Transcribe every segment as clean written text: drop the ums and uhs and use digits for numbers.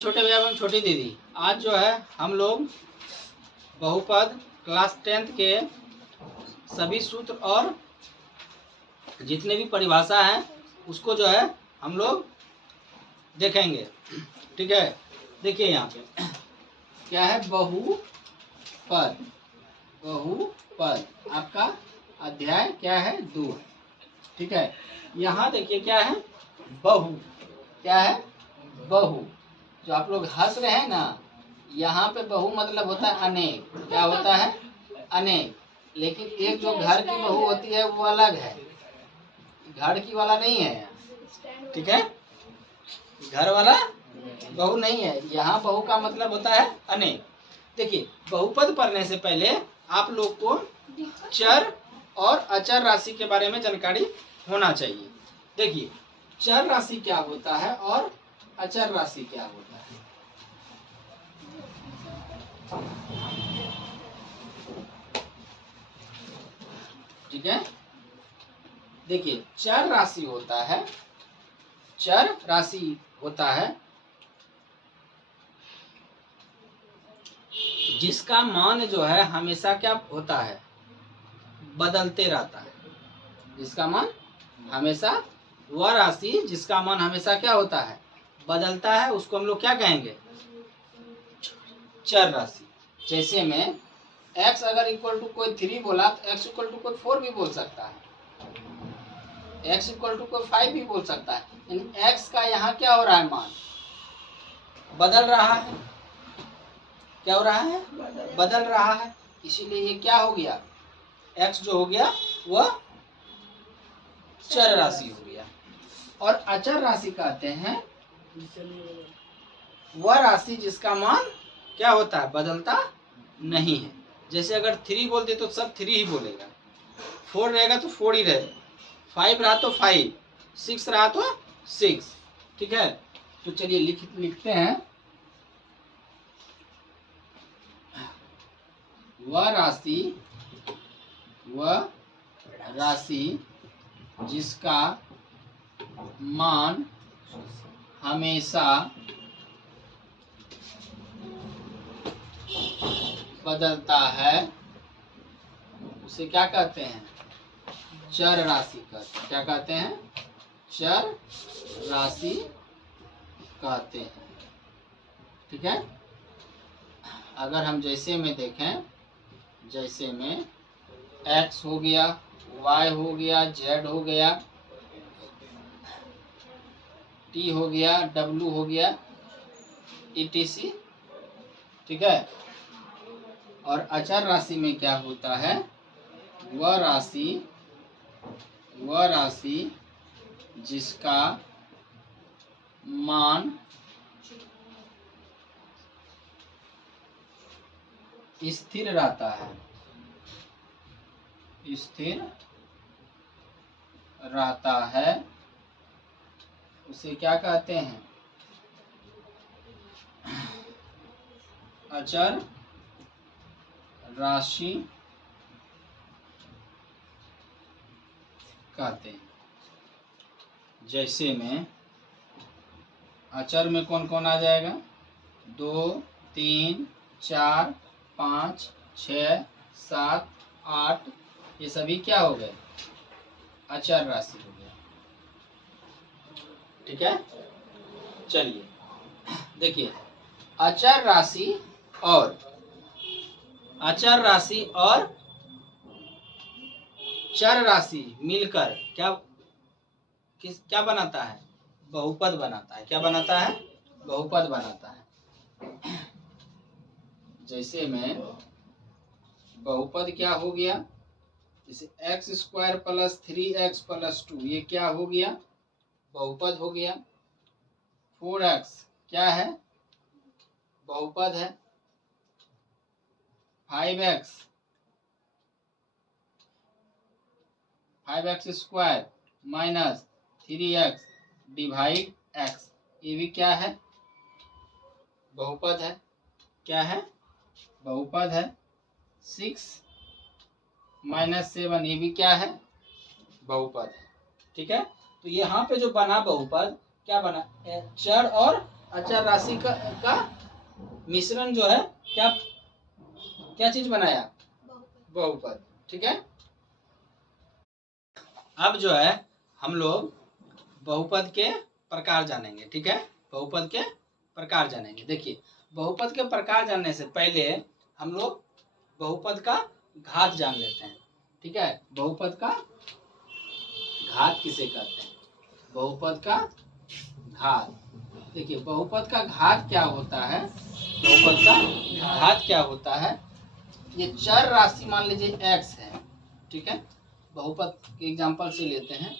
छोटे भैया एवं छोटी दीदी, आज जो है हम लोग बहुपद क्लास 10th के सभी सूत्र और जितने भी परिभाषा हैं उसको जो है हम लोग देखेंगे। ठीक है, देखिए यहाँ पे क्या है, बहुपद। बहुपद आपका अध्याय क्या है, 2 है। ठीक है, यहाँ देखिए क्या है, बहु। क्या है, बहु। जो आप लोग हंस रहे हैं ना, यहाँ पे बहु मतलब होता है अनेक। क्या होता है, अनेक। लेकिन एक जो घर की बहू होती है वो अलग है, घर की वाला नहीं है। ठीक है, घर वाला बहु नहीं है। यहाँ बहु का मतलब होता है अनेक। देखिए, बहुपद पढ़ने से पहले आप लोग को चर और अचर राशि के बारे में जानकारी होना चाहिए। देखिए, चर राशि क्या होता है और अचर राशि क्या होता है। ठीक है, देखिए, चर राशि होता है, चर राशि होता है जिसका मान जो है हमेशा क्या होता है, बदलते रहता है। जिसका मान हमेशा, वह राशि जिसका मान हमेशा क्या होता है, बदलता है, उसको हम लोग क्या कहेंगे, चर राशि। जैसे में x अगर इक्वल टू कोई 3 बोला तो x इक्वल टू कोई 4 भी बोल सकता है, x इक्वल टू कोई 5 भी बोल सकता है। यानी x का यहाँ क्या हो रहा है, मान बदल रहा है। क्या हो रहा है, बदल रहा है। इसीलिए ये क्या हो गया, x जो हो गया वह चर राशि हो गया। और अचर राशि कहते हैं वह राशि जिसका मान क्या होता है, बदलता नहीं है। जैसे अगर 3 बोल दे तो सब 3 ही बोलेगा, 4 रहेगा तो 4 ही रहेगा, 5 रहा तो 5, 6 रहा तो 6। ठीक है, तो चलिए लिखते हैं, वह राशि जिसका मान हमेशा बदलता है उसे क्या कहते हैं, चर राशि कहते हैं। क्या कहते हैं, चर राशि कहते हैं। ठीक है, अगर हम जैसे में देखें, जैसे में x हो गया, y हो गया, z हो गया, t हो गया, w हो गया, etc। ठीक है, और अचर राशि में क्या होता है, वह राशि जिसका मान स्थिर रहता है, स्थिर रहता है, उसे क्या कहते हैं, अचर राशि कहते हैं। जैसे में अचर में कौन कौन आ जाएगा, 2, 3, 4, 5, 6, 7, 8, ये सभी क्या हो गए, अचर राशि हो गया। ठीक है, चलिए देखिए, अचर राशि और चर राशि मिलकर क्या बनाता है, बहुपद बनाता है। क्या बनाता है, बहुपद बनाता है। जैसे में बहुपद क्या हो गया, जैसे x² + 3x + 2, ये क्या हो गया, बहुपद हो गया। 4x क्या है, बहुपद है। 5x -3x / x, ये भी क्या है, बहुपद है। क्या है, बहुपद है। 6 - 7, ये भी क्या है, बहुपद है। ठीक है, तो यहाँ पे जो बना बहुपद क्या बना, चर और अचर राशि का मिश्रण जो है क्या क्या चीज बनाया? बहुपद। ठीक है, अब जो है हम लोग बहुपद के प्रकार जानेंगे। ठीक है, बहुपद के प्रकार जानेंगे। देखिए, बहुपद के प्रकार जानने से पहले हम लोग बहुपद का घात जान लेते हैं। ठीक है, बहुपद का घात किसे कहते हैं? बहुपद का घात। देखिए, बहुपद का घात क्या होता है? बहुपद का घात क्या होता है? ये चर राशि मान लीजिए x है। ठीक है, बहुपद के एग्जांपल से लेते हैं,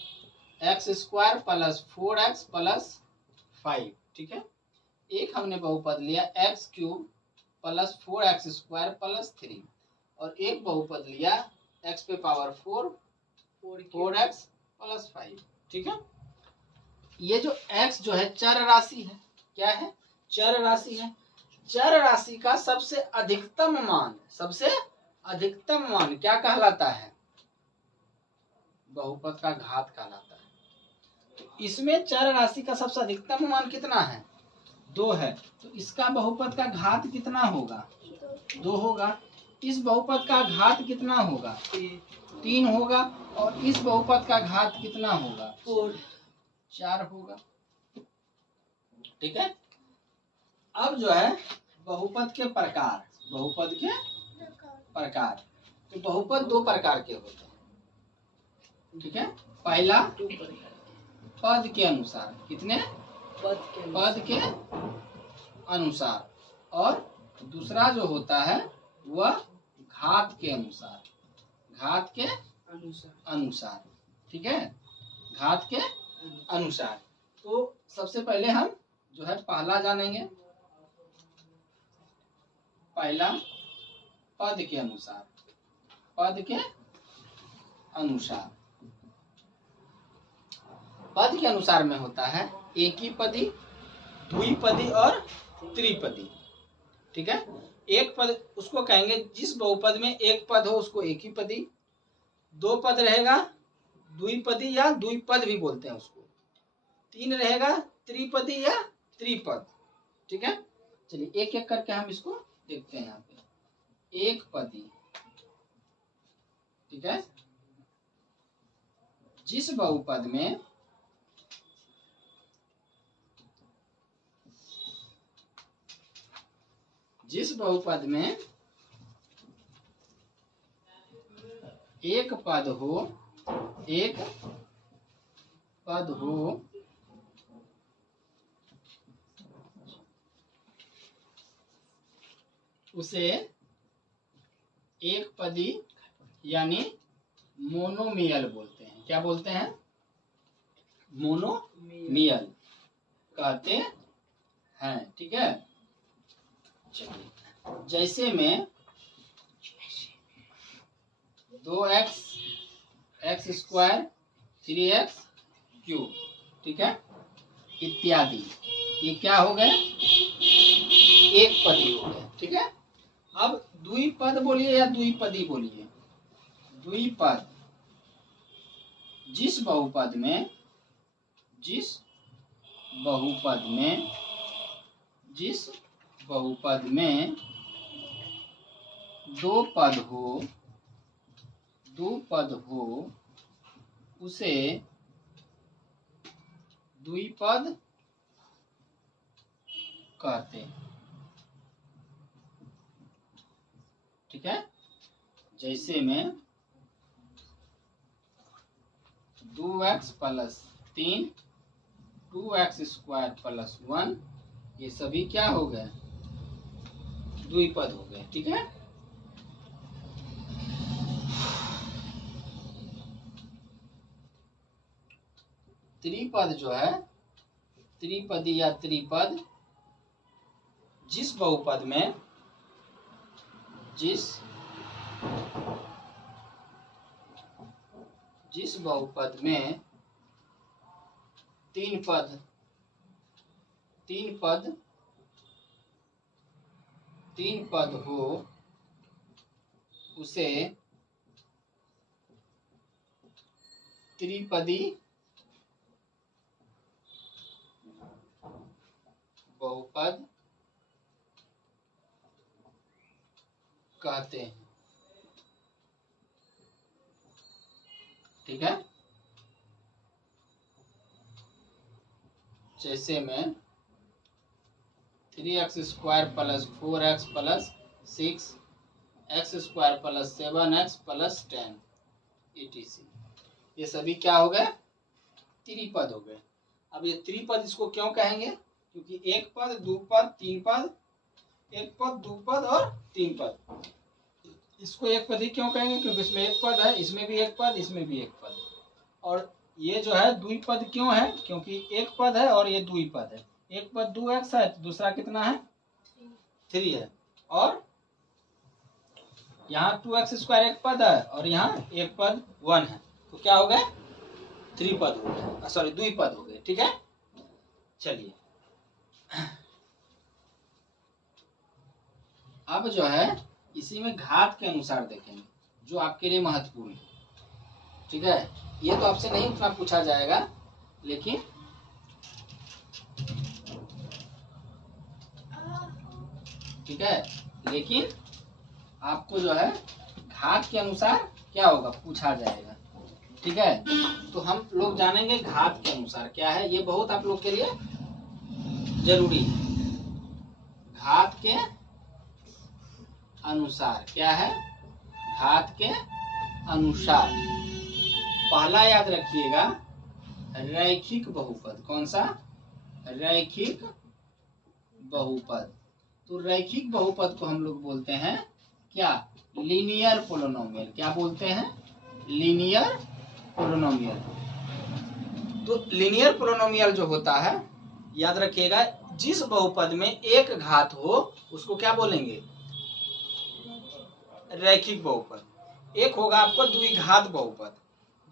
x² प्लस 4x प्लस 5। ठीक है, एक हमने बहुपद लिया x³ प्लस 4x² प्लस 3, और एक बहुपद लिया x पे पावर 4x प्लस 5। ठीक है, ये जो x जो है चर राशि है। क्या है? चर राशि है। चर राशि का सबसे अधिकतम मान क्या कहलाता है? बहुपद का घात कहलाता है। तो इसमें चर राशि का सबसे अधिकतम मान कितना है? 2 है। तो इसका बहुपद का घात कितना होगा? 2 होगा। इस बहुपद का घात कितना होगा? 3 होगा। और इस बहुपद का घात कितना होगा? 4 होगा। ठीक है, अब जो है बहुपद के प्रकार। बहुपद के प्रकार, तो बहुपद 2 प्रकार के होते हैं। ठीक है, पहला पद के अनुसार। कितने? पद के अनुसार। और दूसरा जो होता है वह घात के अनुसार। घात के अनुसार। ठीक है, घात के अनुसार। तो सबसे पहले हम जो है पहला जानेंगे, पहला पद के अनुसार। पद के अनुसार, पद के अनुसार में होता है एकी पदी, द्विपदी और त्रिपदी। ठीक है, एक पद उसको कहेंगे जिस बहुपद में एक पद हो उसको एकी पदी, 2 पद रहेगा द्विपदी या द्विपद भी बोलते हैं उसको, 3 रहेगा त्रिपदी या त्रिपद। ठीक है, चलिए एक एक करके हम इसको देखते हैं। यहाँ पे एक पदी। ठीक है, जिस बहुपद में एक पद हो, उसे एक पदी यानी मोनोमियल बोलते हैं। क्या बोलते हैं? मोनोमियल कहते हैं। ठीक है, चलिए जैसे में 2x x² 3x³। ठीक है, इत्यादि, ये क्या हो गए? एक पदी हो गए। ठीक है, अब द्विपद बोलिए या द्विपदी बोलिए। द्विपद जिस बहुपद में 2 पद हो उसे द्विपद कहते हैं। ठीक है, जैसे में 2x प्लस 3 2x² प्लस 1, ये सभी क्या हो गए? द्विपद हो गए। ठीक है, त्रिपद जो है, त्रिपदी या त्रिपद जिस बहुपद में 3 पद हो उसे त्रिपदी बहुपद कहते हैं। ठीक है, जैसे में 3x² plus 4x plus 6x² plus 7x plus 10 etc. ये सभी क्या हो गए? त्रिपद हो गए। अब ये त्रिपद इसको क्यों कहेंगे? क्योंकि एक पद, दो पद, तीन पद, एक पद, दो पद और तीन पद। इसको एक पद ही क्यों कहेंगे? क्योंकि इसमें एक पद है, इसमें भी एक पद, इसमें भी एक पद। और ये जो है द्विपद क्यों है? क्योंकि एक पद है और ये द्विपद है। एक पद 2x है तो दूसरा कितना है? 3 है। और यहाँ 2x² एक पद है और यहाँ एक पद 1 है, तो क्या हो गए? त्रिपद हो गए, सॉरी द्विपद हो गए। ठीक है, चलिए अब जो है इसी में घात के अनुसार देखेंगे, जो आपके लिए महत्वपूर्ण है। ठीक है, ये तो आपसे नहीं उतना पूछा जाएगा, लेकिन ठीक है, लेकिन आपको जो है घात के अनुसार क्या होगा पूछा जाएगा। ठीक है, तो हम लोग जानेंगे घात के अनुसार क्या है। ये बहुत आप लोग के लिए जरूरी है। घात के अनुसार क्या है? घात के अनुसार पहला याद रखिएगा रैखिक बहुपद। कौन सा? रैखिक बहुपद। तो रैखिक बहुपद को हम लोग बोलते हैं क्या? Linear polynomial. क्या बोलते हैं? Linear polynomial. तो लीनियर पोलिनोमियल जो होता है, याद रखिएगा, जिस बहुपद में एक घात हो उसको क्या बोलेंगे? रैखिक बहुपद। एक होगा आपको द्विघात बहुपद।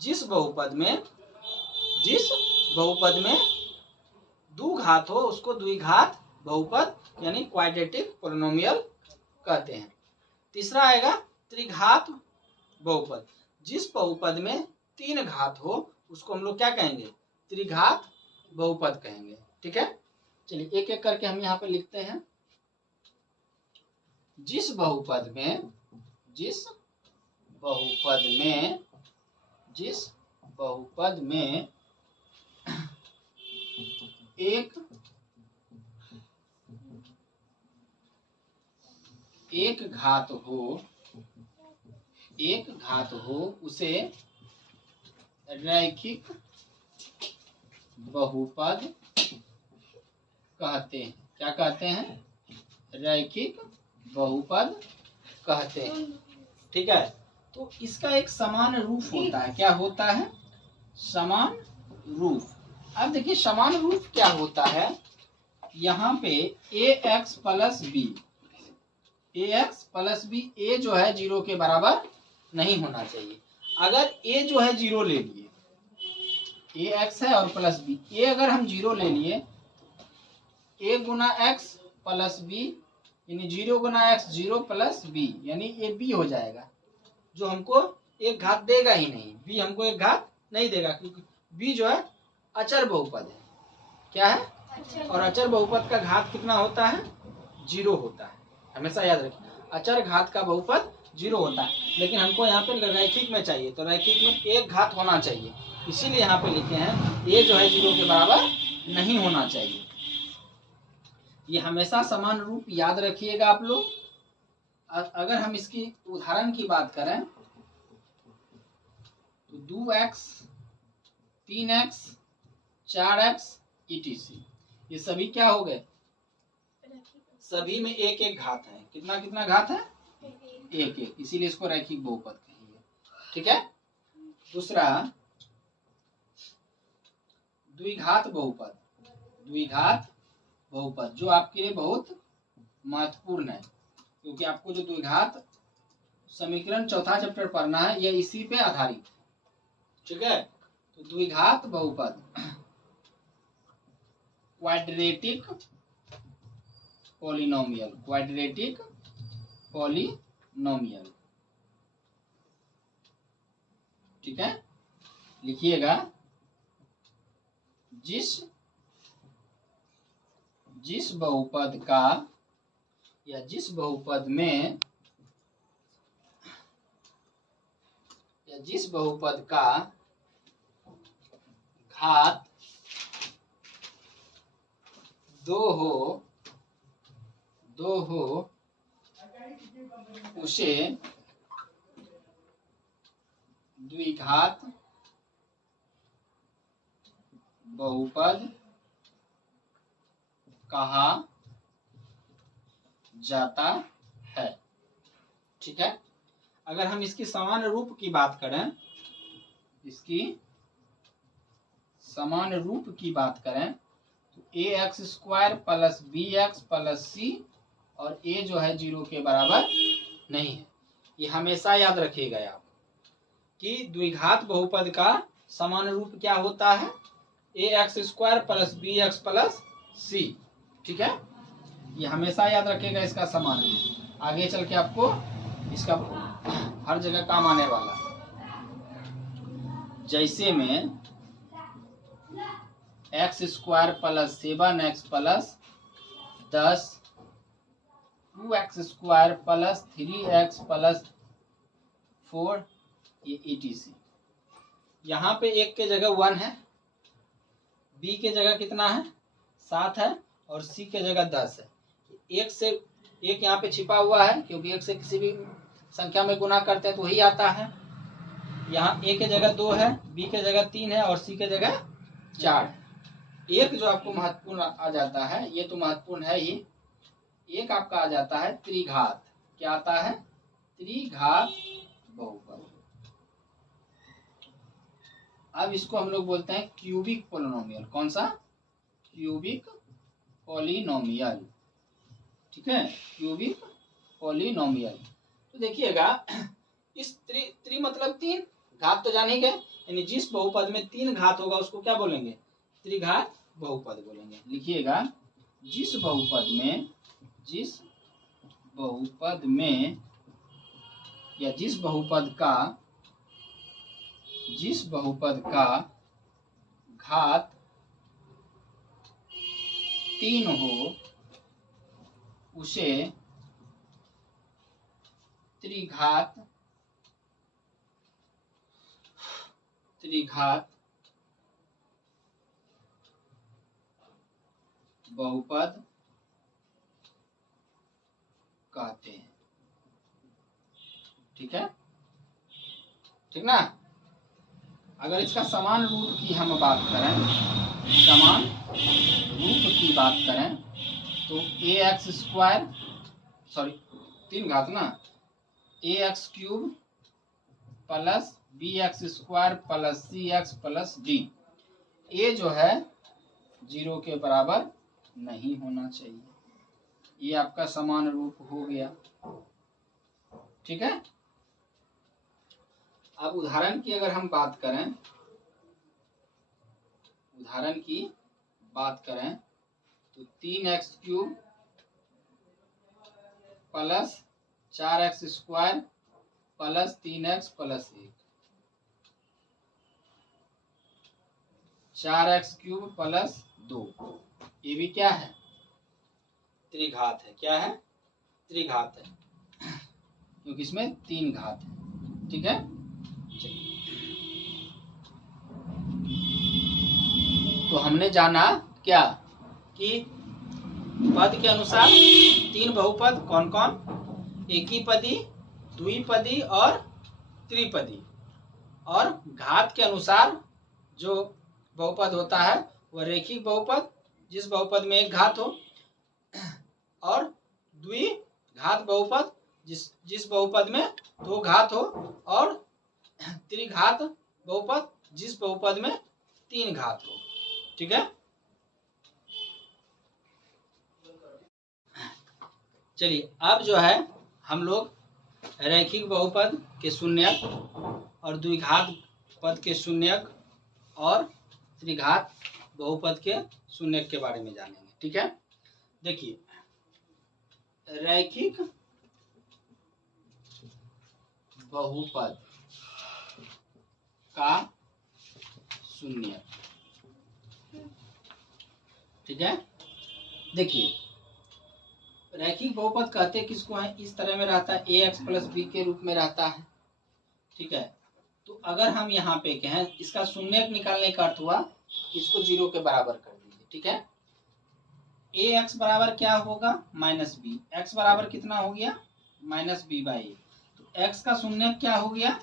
जिस बहुपद में दो घात हो उसको द्विघात बहुपद यानी क्वाड्रेटिक पोलिनोमियल कहते हैं। तीसरा आएगा त्रिघात बहुपद। जिस बहुपद में तीन घात हो उसको हम लोग क्या कहेंगे? त्रिघात बहुपद कहेंगे। ठीक है, चलिए एक एक करके हम यहाँ पे लिखते हैं। जिस बहुपद में एक घात हो उसे रैखिक बहुपद कहते हैं। क्या कहते हैं? रैखिक बहुपद कहते हैं। ठीक है, तो इसका एक समान रूप होता है। क्या होता है? समान रूप। अब देखिए समान रूप क्या होता है। यहाँ पे ax प्लस बी, ए जो है 0 के बराबर नहीं होना चाहिए। अगर a जो है 0 ले लिए, ax है और प्लस बी, ए अगर हम 0 ले लिए, a गुना x प्लस बी यानी 0 गुना x 0 प्लस बी यानी ये b हो जाएगा, जो हमको एक घात देगा ही नहीं। b हमको एक घात नहीं देगा क्योंकि b जो है अचर बहुपद है। क्या है? और अचर बहुपद का घात कितना होता है? 0 होता है। हमेशा याद रखिए, अचर घात का बहुपद 0 होता है। लेकिन हमको यहाँ पे रैखिक में चाहिए, तो रैखिक में एक घात होना चाहिए। इसीलिए यहाँ पे लिखे हैं a जो है 0 के बराबर नहीं होना चाहिए। ये हमेशा समान रूप याद रखिएगा आप लोग। अगर हम इसकी उदाहरण की बात करें तो 2x 3x 4x etc. ये सभी क्या हो गए? सभी में एक एक घात है। कितना कितना घात है? एक एक, इसीलिए इसको रैखिक बहुपद कहेंगे। ठीक है, दूसरा द्विघात बहुपद जो आपके लिए बहुत महत्वपूर्ण है, क्योंकि आपको जो द्विघात समीकरण चौथा चैप्टर पढ़ना है यह इसी पे आधारित। ठीक है, तो द्विघात बहुपद क्वाड्रेटिक पॉलिनोमियल। ठीक है, लिखिएगा जिस जिस बहुपद का या जिस बहुपद में या जिस बहुपद का घात 2 हो उसे द्विघात बहुपद कहा जाता है। ठीक है, अगर हम इसकी सामान्य रूप की बात करें, इसकी सामान्य रूप की बात करें तो ax² plus bx plus c और a जो है 0 के बराबर नहीं है। ये हमेशा याद रखिएगा आप कि द्विघात बहुपद का सामान्य रूप क्या होता है, ax² plus bx plus c। ठीक है, ये हमेशा याद रखिएगा इसका सामान्य रूप, आगे चल के आपको इसका हर जगह काम आने वाला है। जैसे में x² plus 7x plus 10, 2x² plus 3x plus 4, ये etc। यहाँ पे एक के जगह 1 है, b के जगह कितना है 7 है और c के जगह 10 है। एक से एक यहाँ पे छिपा हुआ है, क्योंकि एक से किसी भी संख्या में गुना करते हैं तो वही आता है। यहाँ a के जगह 2 है, b के जगह 3 है और c के जगह 4 है। एक जो आपको महत्वपूर्ण आ जाता है, ये तो महत्वपूर्ण है ही, एक आपका आ जाता है त्रिघात। क्या आता है, त्रिघात बहुपद। अब इसको हम लोग बोलते हैं क्यूबिक पोलिनोमियल। कौन सा, क्यूबिक पोलिनोमियल। ठीक है, क्यूबिक पोलिनोमियल। तो देखिएगा, इस त्रि मतलब 3 घात तो जान ही गए, यानी जिस बहुपद में 3 घात होगा उसको क्या बोलेंगे, त्रिघात बहुपद बोलेंगे। लिखिएगा, जिस बहुपद में या जिस बहुपद का घात 3 हो उसे त्रिघात बहुपद कहते हैं। ठीक है, ठीक ना। अगर इसका समान रूप की हम बात करें, समान रूप की बात करें तो ax² सॉरी 3 घात ना, ax³ plus bx² plus cx plus d, a जो है 0 के बराबर नहीं होना चाहिए। ये आपका समान रूप हो गया। ठीक है, अब उदाहरण की अगर हम बात करें, तो 3x³ plus 4x² plus 3x plus 1, 4x³ plus 2, ये भी क्या है, त्रिघात है। क्या है, त्रिघात है, क्योंकि इसमें 3 घात है। ठीक है, तो हमने जाना क्या कि पद के अनुसार 3 बहुपद कौन कौन, एकी पदी, द्विपदी और त्रिपदी। और घात के अनुसार जो बहुपद होता है वह रेखिक बहुपद, जिस बहुपद में एक घात हो, और द्विघात बहुपद, जिस बहुपद में 2 घात हो, और त्रिघात बहुपद, जिस बहुपद में 3 घात हो। ठीक है, चलिए अब जो है हम लोग रैखिक बहुपद के शून्यक और द्विघात पद के शून्यक और त्रिघात बहुपद के शून्यक के बारे में जानेंगे। ठीक है, देखिए रैखिक बहुपद का शून्यक। ठीक है, देखिए रैखिक बहुपद कहते किसको है, इस तरह में रहता है, ए एक्स प्लस बी के रूप में रहता है, ठीक है। तो अगर हम यहाँ पे कहें इसका शून्य निकालने का अर्थ हुआ इसको 0 के बराबर कर दीजिए, ठीक है। ए एक्स बराबर क्या होगा माइनस बी, एक्स बराबर कितना हो गया माइनस बी बाई ए, तो एक्स का शून्य क्या हो गया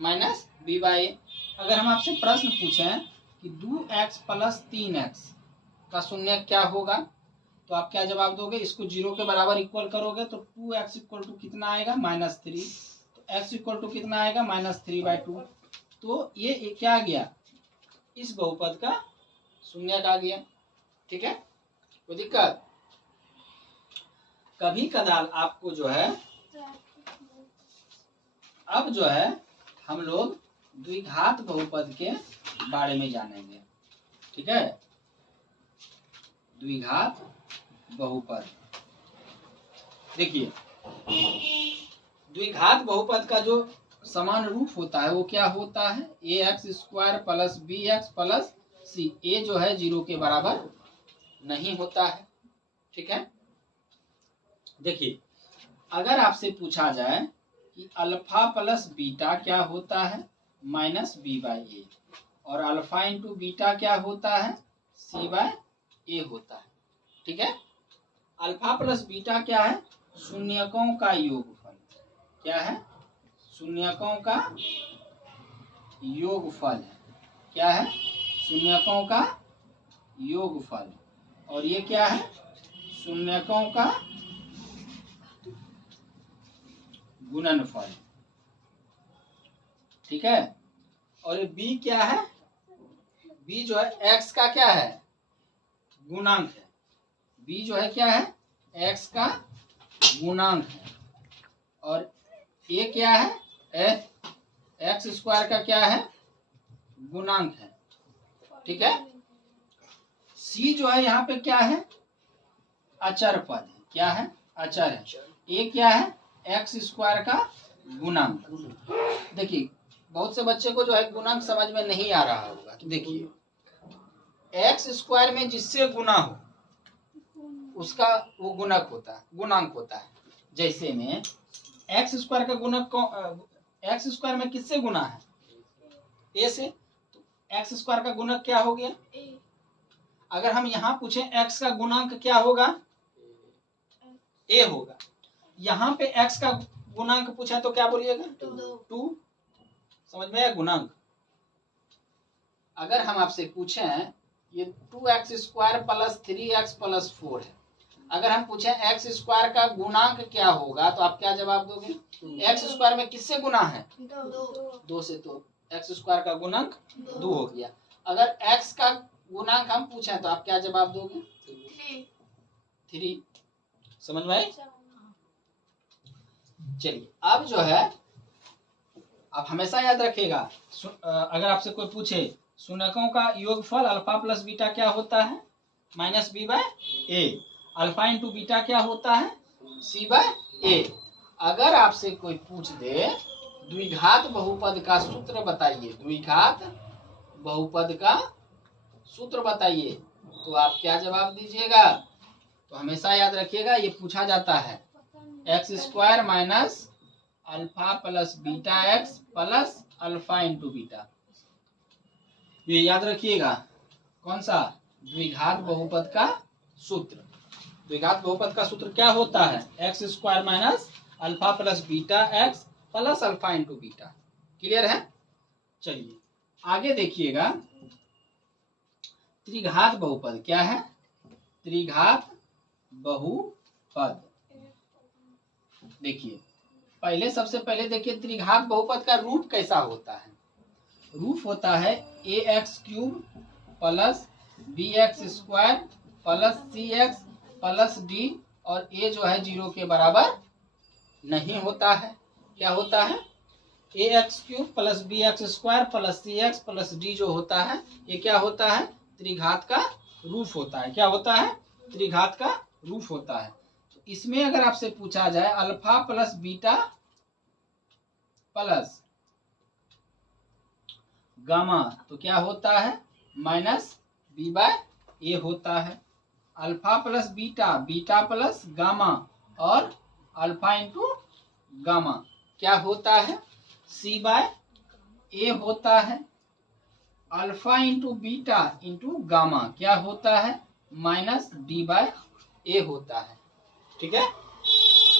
माइनस बी बाई ए। अगर हम आपसे प्रश्न पूछें कि 2x प्लस 3x का शून्य क्या होगा, तो आप क्या जवाब दोगे, इसको 0 के बराबर इक्वल करोगे तो 2x इक्वल टू कितना आएगा -3, तो x इक्वल टू कितना आएगा -3/2। तो ये क्या आ गया, इस बहुपद का शून्य आ गया, ठीक है। कोई दिक्कत, कभी कदार आपको जो है, अब जो है हम लोग द्विघात बहुपद के बारे में जानेंगे, ठीक है। द्विघात बहुपद, देखिए द्विघात बहुपद का जो समान रूप होता है वो क्या होता है, ए X square plus B X plus C. A जो है 0 के बराबर नहीं होता है, ठीक है। देखिए अगर आपसे पूछा जाए कि अल्फा प्लस बीटा क्या होता है माइनस बी बाई ए, और अल्फा इंटू बीटा क्या होता है सी बाय ए होता है, ठीक है। अल्फा प्लस बीटा क्या है, शून्यकों का योगफल, क्या है शून्यकों का योगफल है, क्या है शून्यकों का योगफल, और ये क्या है शून्यकों का गुणनफल, ठीक है। और ये b क्या है, b जो है x का क्या है गुणांक है, b जो है क्या है x का गुणांक है, और a क्या है एक्स स्क्वायर का क्या है गुणांक है, ठीक है। c जो है यहाँ पे क्या है अचर पद है, क्या है अचर है। a क्या है एक्स स्क्वायर का गुणांक। देखिए बहुत से बच्चे को जो है गुणांक समझ में नहीं आ रहा होगा, तो देखिए एक्स स्क्वायर में जिससे गुना हो उसका वो गुणक होता है, गुणांक होता है। जैसे में एक्स स्क्वायर का गुणक एक्स स्क्वायर में किससे गुना है ए से, तो एक्स स्क्वायर का गुणक क्या हो गया ए। अगर हम यहाँ पूछे एक्स का गुणांक क्या होगा ए होगा, यहाँ पे एक्स का गुणांक पूछा तो क्या बोलिएगा 2, समझ में आया गुणांक। अगर हम आपसे पूछें ये 2x square plus 3x plus 4 है, अगर हम पूछें एक्स स्क्वायर का गुणांक क्या होगा तो आप क्या जवाब दोगे, एक्स स्क्वायर में किससे गुना है 2 से, तो एक्स स्क्वायर का गुणांक 2 हो गया। अगर एक्स का गुणांक हम पूछें तो आप क्या जवाब दोगे 3, समझ में आई। चलिए अब जो है आप हमेशा याद रखिएगा, अगर आपसे कोई पूछे शून्यकों का योगफल अल्फा प्लस बीटा क्या होता है minus B bye a, alpha into beta क्या होता है सी बाय ए। अगर आपसे कोई पूछ दे द्विघात बहुपद का सूत्र बताइए, द्विघात बहुपद का सूत्र बताइए, तो आप क्या जवाब दीजिएगा, तो हमेशा याद रखिएगा ये पूछा जाता है x square minus alpha plus beta x plus alpha into beta, ये याद रखिएगा। कौन सा द्विघात बहुपद का सूत्र, द्विघात बहुपद का सूत्र क्या होता है x square minus alpha plus beta x plus alpha into beta. Clear है। चलिए आगे देखिएगा, त्रिघात बहुपद क्या है, त्रिघात बहुपद। देखिए पहले सबसे पहले देखिए त्रिघात बहुपद का रूप कैसा होता है, रूप होता है ए x cube plus B x square plus c x plus d, और ए जो है 0 के बराबर नहीं होता है। क्या होता है ए x cube plus B x square plus c x plus d जो होता है ये क्या होता है त्रिघात का रूप होता है। क्या होता है त्रिघात का रूप होता है। तो इसमें अगर आपसे पूछा जाए alpha plus beta plus gamma तो क्या होता है माइनस बी बाय ए होता है। Alpha plus beta, beta plus gamma और अल्फा इंटू गामा क्या होता है, सी बाय ए होता है। Alpha into beta into gamma क्या होता है, माइनस डी बाय ए होता है। ठीक है,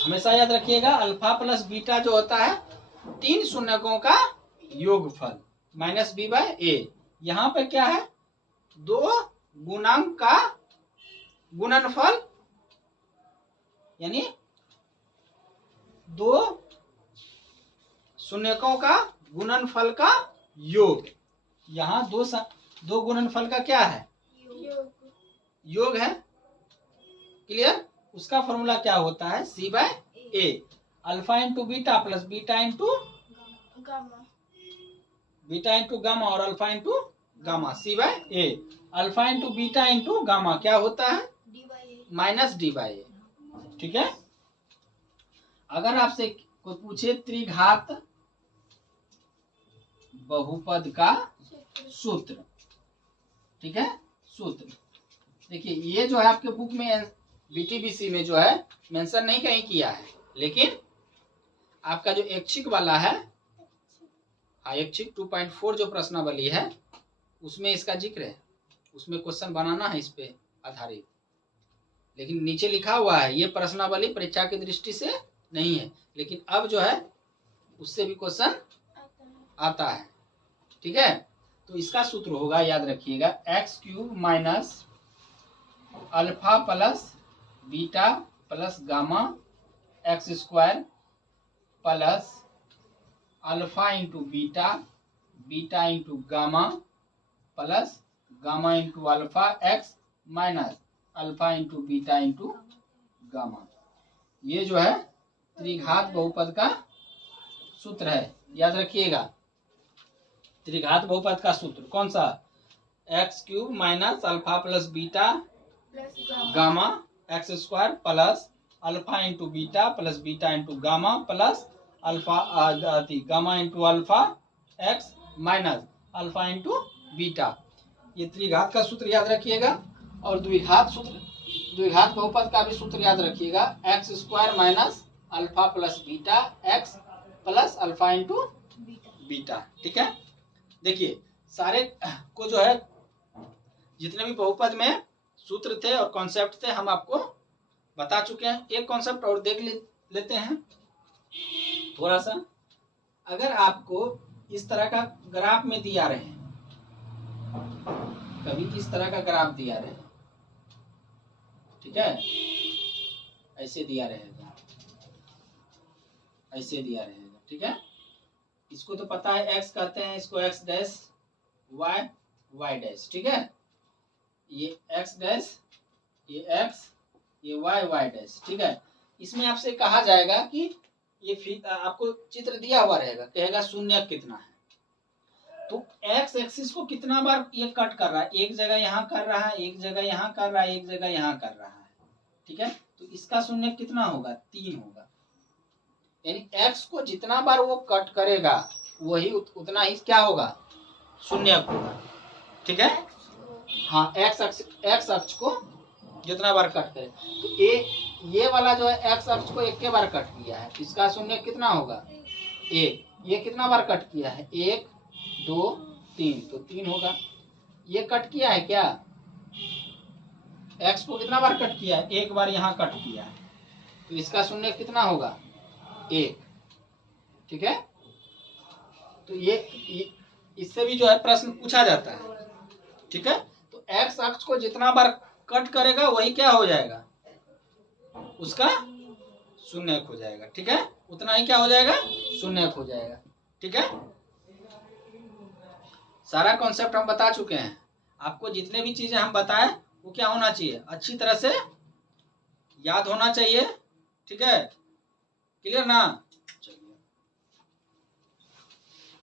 हमेशा याद रखिएगा अल्फा प्लस बीटा जो होता है तीन शून्यकों का योगफल माइनस बी बाय ए। यहाँ पे क्या है, दो गुणांक का गुणनफल यानी दो शून्यकों का गुणनफल का योग। यहाँ दो गुणनफल का क्या है, योग है। क्लियर, उसका फॉर्मूला क्या होता है, c by a. Alpha into beta plus beta into gamma, beta into gamma और alpha into gamma, c by a. Alpha into beta into gamma क्या होता है, माइनस डी बाय ए। ठीक है, अगर आपसे कोई पूछे त्रिघात बहुपद का सूत्र, ठीक है, सूत्र देखिए ये जो है आपके बुक में बीटीबीसी में जो है मेंशन नहीं कहीं किया है, लेकिन आपका जो ऐच्छिक वाला है, ऐच्छिक 2.4 जो प्रश्नावली है उसमें इसका जिक्र है, उसमें क्वेश्चन बनाना है इस पे आधारित। लेकिन नीचे लिखा हुआ है ये प्रश्नावली परीक्षा की दृष्टि से नहीं है, लेकिन अब जो है उससे भी क्वेश्चन आता है। ठीक है, तो इसका सूत्र होगा, याद रखिएगा, x cube minus alpha plus beta plus gamma x square plus alpha into beta, beta into gamma plus gamma into alpha x minus alpha into beta into gamma. ये जो है त्रिघात बहुपद का सूत्र है, याद रखिएगा। त्रिघात बहुपद का सूत्र कौन सा, x cube minus alpha plus beta gamma x square plus alpha into beta plus beta into gamma plus alpha gamma into alpha x minus alpha into beta. ये त्रिघात का सूत्र याद रखिएगा। और द्विघात सूत्र, द्विघात बहुपद का भी सूत्र याद रखिएगा, x square minus alpha plus beta x plus alpha into beta. ठीक है, देखिए सारे को जो है जितने भी बहुपद में सूत्र थे और कॉन्सेप्ट थे हम आपको बता चुके हैं। एक कॉन्सेप्ट और देख लेते हैं थोड़ा सा। अगर आपको इस तरह का ग्राफ में दिया रहे, कभी इस तरह का ग्राफ दिया रहे, ठीक है, ऐसे दिया रहेगा, ऐसे दिया रहेगा, ठीक है, इसको तो पता है एक्स कहते हैं, इसको x dash y y dash, ठीक है, ये एक्स डैश, ये एक्स, ये वाई वाई डैश, ठीक है। इसमें आपसे कहा जाएगा कि ये आपको चित्र दिया हुआ रहेगा, कहेगा शून्य कितना है, तो एक्स एक्सिस को कितना बार ये कट कर रहा है, एक जगह यहाँ कर रहा है, एक जगह यहाँ कर रहा है, एक जगह यहाँ कर रहा है, ठीक है, तो इसका शून्य कितना होगा, 3 होगा। यानी एक्स को जितना बार वो कट करेगा वही उतना ही क्या होगा, शून्य होगा, ठीक है। हाँ, एक्स अक्ष को जितना बार कट करे, तो ये वाला जो है एक्स अक्ष को एक के बार कट किया है, इसका शून्य कितना होगा, 1। ये कितना बार कट किया है, 1 2 3, तो 3 होगा। ये कट किया है क्या, एक्स को कितना बार कट किया है, 1 बार यहाँ कट किया है, तो इसका शून्य कितना होगा, 1, ठीक है। तो ये इससे भी जो है प्रश्न पूछा जाता है, ठीक है। तो एक्स अक्ष को जितना बार कट करेगा वही क्या हो जाएगा, उसका शून्य हो जाएगा, ठीक है, उतना ही क्या हो जाएगा, शून्य हो जाएगा, ठीक है। सारा कॉन्सेप्ट हम बता चुके हैं। आपको जितने भी चीजें हम बताएं वो क्या होना चाहिए, अच्छी तरह से याद होना चाहिए, ठीक है, क्लियर ना।